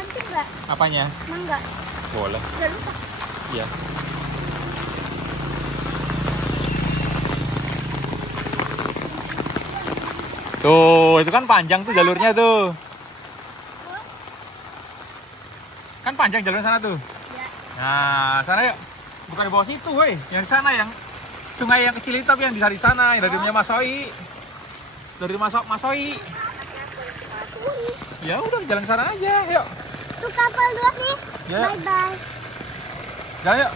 nanti nggak? Apanya? Mangga. Boleh. Udah rusak. Iya. Tuh, itu kan panjang tuh jalurnya tuh. Kan panjang jalur sana tuh. Ya. Nah, sana yuk. Bukan di bawah situ, woi. Yang di sana yang sungai yang kecil itu tapi yang di sana, yang dari rumahnya Mas Soi. Dari rumah Mas Soi. Ya udah jalan sana aja, yuk. Tuh kapal dua nih. Ya. Bye bye. Jalan yuk.